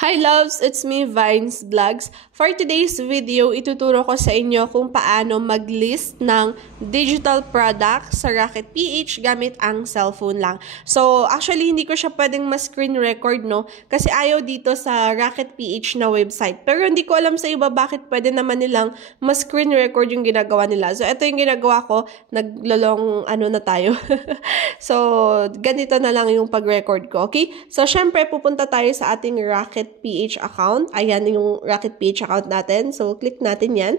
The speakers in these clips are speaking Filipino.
Hi loves! It's me, Vines Vlogs. For today's video, ituturo ko sa inyo kung paano mag-list ng digital product sa Rocket PH gamit ang cellphone lang. So, actually, hindi ko siya pwedeng ma-screen record, no? Kasi ayaw dito sa Rocket PH na website. Pero hindi ko alam sa iba bakit pwede naman nilang ma-screen record yung ginagawa nila. So, ito yung ginagawa ko. Naglolong na tayo. So, ganito na lang yung pag-record ko, okay? So, syempre, pupunta tayo sa ating Rocket PH account. Ayan yung Rocket PH account natin. So, click natin yan.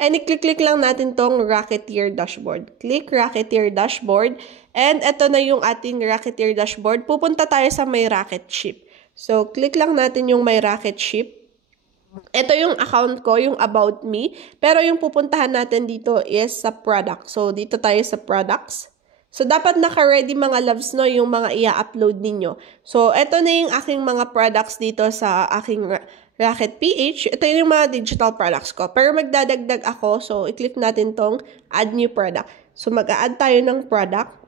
And i-click lang natin tong Rocketeer dashboard. Click Rocketeer dashboard. And ito na yung ating Rocketeer dashboard. Pupunta tayo sa may rocket ship. So, click lang natin yung may rocket ship. Ito yung account ko, yung about me. Pero yung pupuntahan natin dito is sa product. So, dito tayo sa products. So, dapat naka-ready mga loves, no, yung mga i-upload ninyo. So, ito na yung aking mga products dito sa aking Rocket PH. Ito yung mga digital products ko. Pero magdadagdag ako. So, i-click natin tong add new product. So, mag-a-add tayo ng product.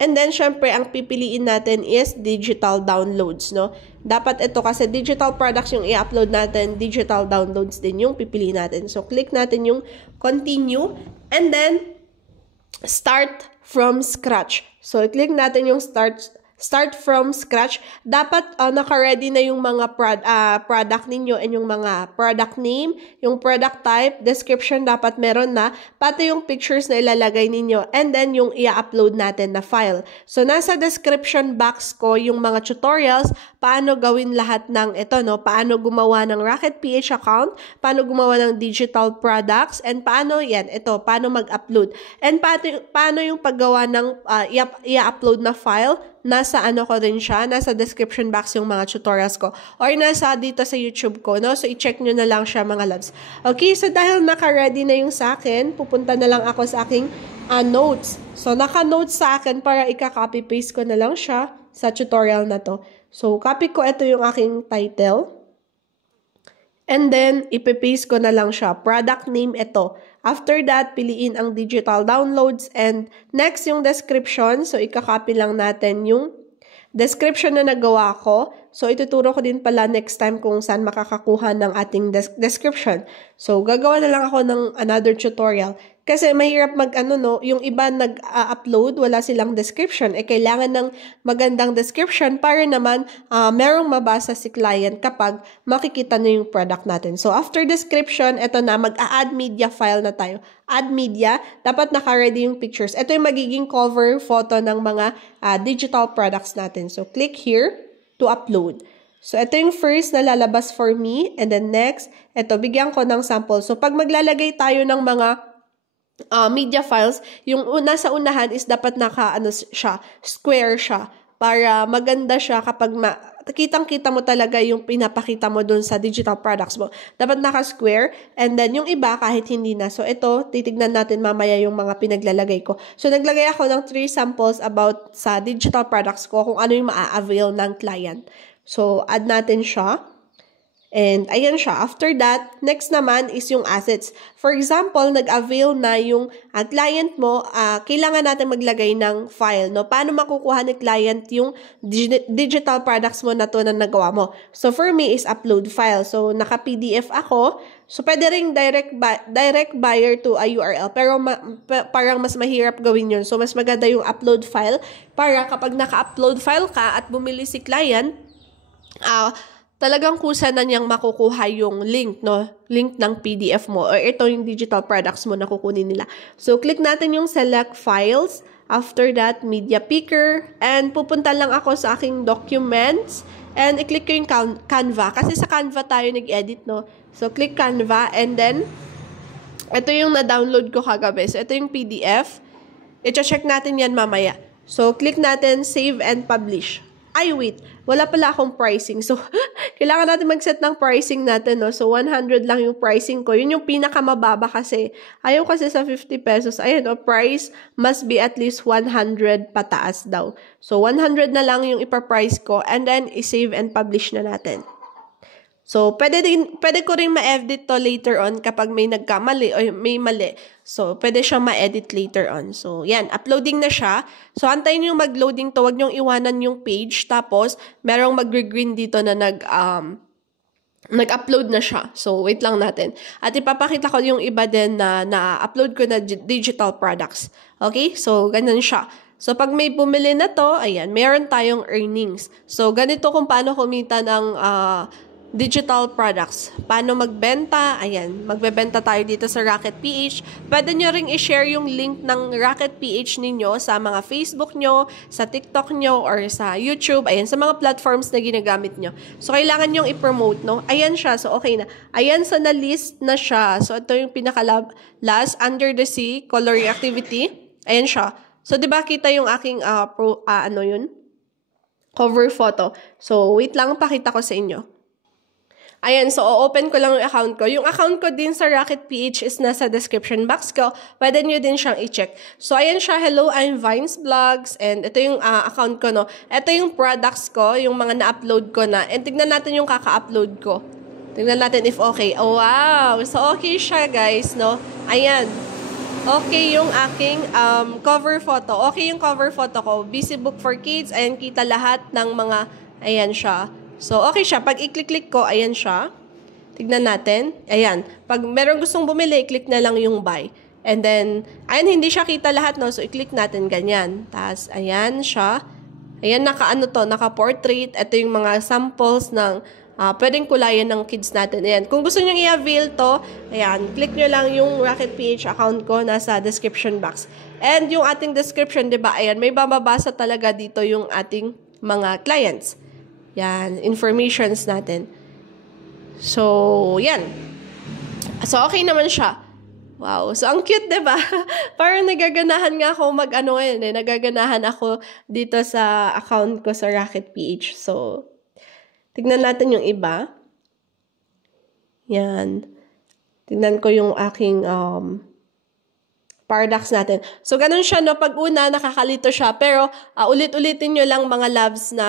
And then, syempre, ang pipiliin natin is digital downloads, no? Dapat ito kasi digital products yung i-upload natin, digital downloads din yung pipiliin natin. So, click natin yung continue. And then, start from scratch. So, i-click natin yung start from scratch. Dapat naka-ready na yung mga product ninyo and yung mga product name, yung product type, description dapat meron na, pati yung pictures na ilalagay ninyo, and then yung i-upload natin na file. So, nasa description box ko yung mga tutorials, paano gawin lahat ng ito, no? Paano gumawa ng Rocket PH account, paano gumawa ng digital products, and paano mag-upload. And paano yung paggawa ng i-upload na file, nasa ko rin siya, nasa description box yung mga tutorials ko, or nasa dito sa YouTube ko, no? So, i-check nyo na lang siya, mga loves. Okay, so dahil naka-ready na yung sa akin, pupunta na lang ako sa aking notes. So, naka-notes sa akin para ika-copy-paste ko na lang siya sa tutorial na to. So, copy ko, ito yung aking title. And then, ipipaste ko na lang siya. Product name, ito. After that, piliin ang digital downloads. And next, yung description. So, ikakopy lang natin yung description na nagawa ko. So, ituturo ko din pala next time kung saan makakakuha ng ating description. So, gagawa na lang ako ng another tutorial. Kasi mahirap yung iba nag-upload, wala silang description. Kailangan ng magandang description para naman merong mabasa si client kapag makikita na yung product natin. So, after description, eto na, mag-a-add media file na tayo. Add media, dapat naka-ready yung pictures. Ito yung magiging cover photo ng mga digital products natin. So, click here to upload. So, ito yung first na lalabas for me. And then next, ito, bigyan ko ng sample. So, pag maglalagay tayo ng mga media files, yung nasa unahan is dapat square siya, para maganda siya kapag kitang-kita mo talaga yung pinapakita mo dun sa digital products mo. Dapat naka-square, and then yung iba kahit hindi na. So, ito, titignan natin mamaya yung mga pinaglalagay ko. So, naglagay ako ng 3 samples about sa digital products ko, kung ano yung maa-avail ng client. So, add natin siya. And, ayan siya. After that, next naman is yung assets. For example, nag-avail na yung client mo, kailangan natin maglagay ng file, no? Paano makukuha ni client yung digital products mo na to na nagawa mo? So, for me is upload file. So, naka-PDF ako. So, pwede ring direct buyer to a URL. Pero, parang mas mahirap gawin yun. So, mas maganda yung upload file para kapag naka-upload file ka at bumili si client, talagang kusa na niyang makukuha yung link, no? Link ng PDF mo, or ito yung digital products mo na kukunin nila. So, click natin yung select files. After that, media picker. And pupunta lang ako sa aking documents. And i-click ko yung Canva. Kasi sa Canva tayo nag-edit, no? So, click Canva. And then, ito yung na-download ko kagabi. So, ito yung PDF. I-check natin yan mamaya. So, click natin save and publish. Ay, wait. Wala pala akong pricing. So, kailangan natin mag-set ng pricing natin, no? So, 100 lang yung pricing ko. Yun yung pinakamababa kasi. Ayaw kasi sa 50 pesos. Ayun, no? Price must be at least 100 pataas daw. So, 100 na lang yung ipa-price ko. And then, i-save and publish na natin. So, pwede ko rin ma-edit to later on kapag may nagkamali o may mali. So, pwede siya ma-edit later on. So, yan. Uploading na siya. So, antayin yung mag-loading to. Huwag niyong iwanan yung page. Tapos, merong mag-green dito na nag-upload na siya. So, wait lang natin. At ipapakita ko yung iba din na na-upload ko na digital products. Okay? So, ganun siya. So, pag may bumili na to, ayan, meron tayong earnings. So, ganito kung paano kumita ng digital products. Paano magbenta? Ayan, magbebenta tayo dito sa Rocket PH. Pwede nyo ring i-share yung link ng Rocket PH ninyo sa mga Facebook nyo, sa TikTok nyo, or sa YouTube. Ayan, sa mga platforms na ginagamit nyo. So, kailangan nyong i-promote, no? Ayan siya. So, okay na. Ayan, so na-list na siya. So, ito yung pinaka-last, Under the Sea, coloring activity. Ayan siya. So, diba kita yung aking, cover photo. So, wait lang, pakita ko sa inyo. Ayan, so open ko lang yung account ko. Yung account ko din sa Rocket PH is nasa description box ko. Pwede nyo din siyang i-check. So, ayan siya. Hello, I'm Vines Vlogs. And ito yung account ko, no. Ito yung products ko, yung mga na-upload ko na. And tignan natin yung kaka-upload ko. Tignan natin if okay. Oh, wow! So, okay siya, guys, no. Ayan. Okay yung aking cover photo. Okay yung cover photo ko. Busy Book for Kids. Ayan, kita lahat ng mga, ayan siya. So, okay siya. Pag i-click ko, ayan siya. Tignan natin. Ayan. Pag meron gustong bumili, i-click na lang yung buy. And then, ayan, hindi siya kita lahat, no? So, i-click natin ganyan. Tapos, ayan siya. Ayan, naka-portrait. Ito yung mga samples ng pwedeng kulayan ng kids natin. Ayan. Kung gusto nyo i-avail to, ayan, click nyo lang yung Rocket PH account ko nasa description box. And yung ating description, diba? Ayan, may bababasa talaga dito yung ating mga clients. Yan, informations natin. So, yan. So, okay naman siya. Wow. So, ang cute, diba? Parang nagaganahan nga ako nagaganahan ako dito sa account ko sa Rocket PH. So, tignan natin yung iba. Yan. Tignan ko yung aking products natin. So, ganun siya, no? Pag una, nakakalito siya. Pero, ulit-ulitin nyo lang mga loves na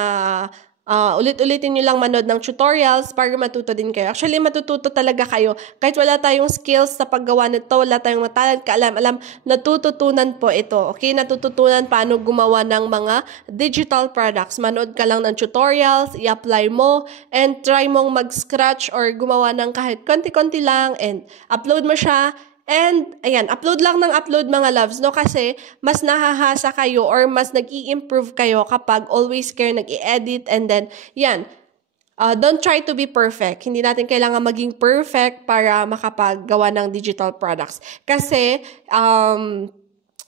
ulit-ulitin nyo lang manood ng tutorials para matuto din kayo. Actually, matututo talaga kayo. Kahit wala tayong skills sa paggawa nito, wala tayong talent, kaalam-alam, natututunan po ito. Okay? Natututunan paano gumawa ng mga digital products. Manood ka lang ng tutorials, i-apply mo, and try mong mag-scratch or gumawa ng kahit konti-konti lang, and upload mo siya. And, ayan, upload lang ng upload mga loves, no? Kasi, mas nahahasa kayo or mas nag-i-improve kayo kapag always kayo nag-i-edit and then, yan, don't try to be perfect. Hindi natin kailangan maging perfect para makapaggawa ng digital products. Kasi,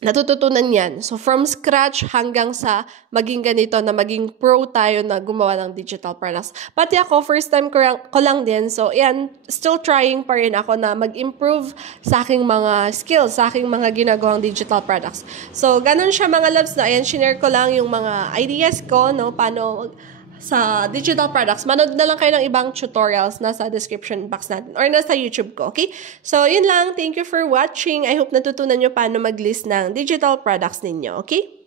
natututunan yan. So, from scratch hanggang sa maging ganito na maging pro tayo na gumawa ng digital products. Pati ako, first time ko lang din. So, yan, still trying pa rin ako na mag-improve sa aking mga skills, sa aking mga ginagawang digital products. So, ganun siya mga loves na. Ayan, share ko lang yung mga ideas ko, no, paano sa digital products. Manood na lang kayo ng ibang tutorials nasa description box natin or nasa YouTube ko, okay? So, yun lang. Thank you for watching. I hope natutunan nyo paano mag-list ng digital products ninyo, okay?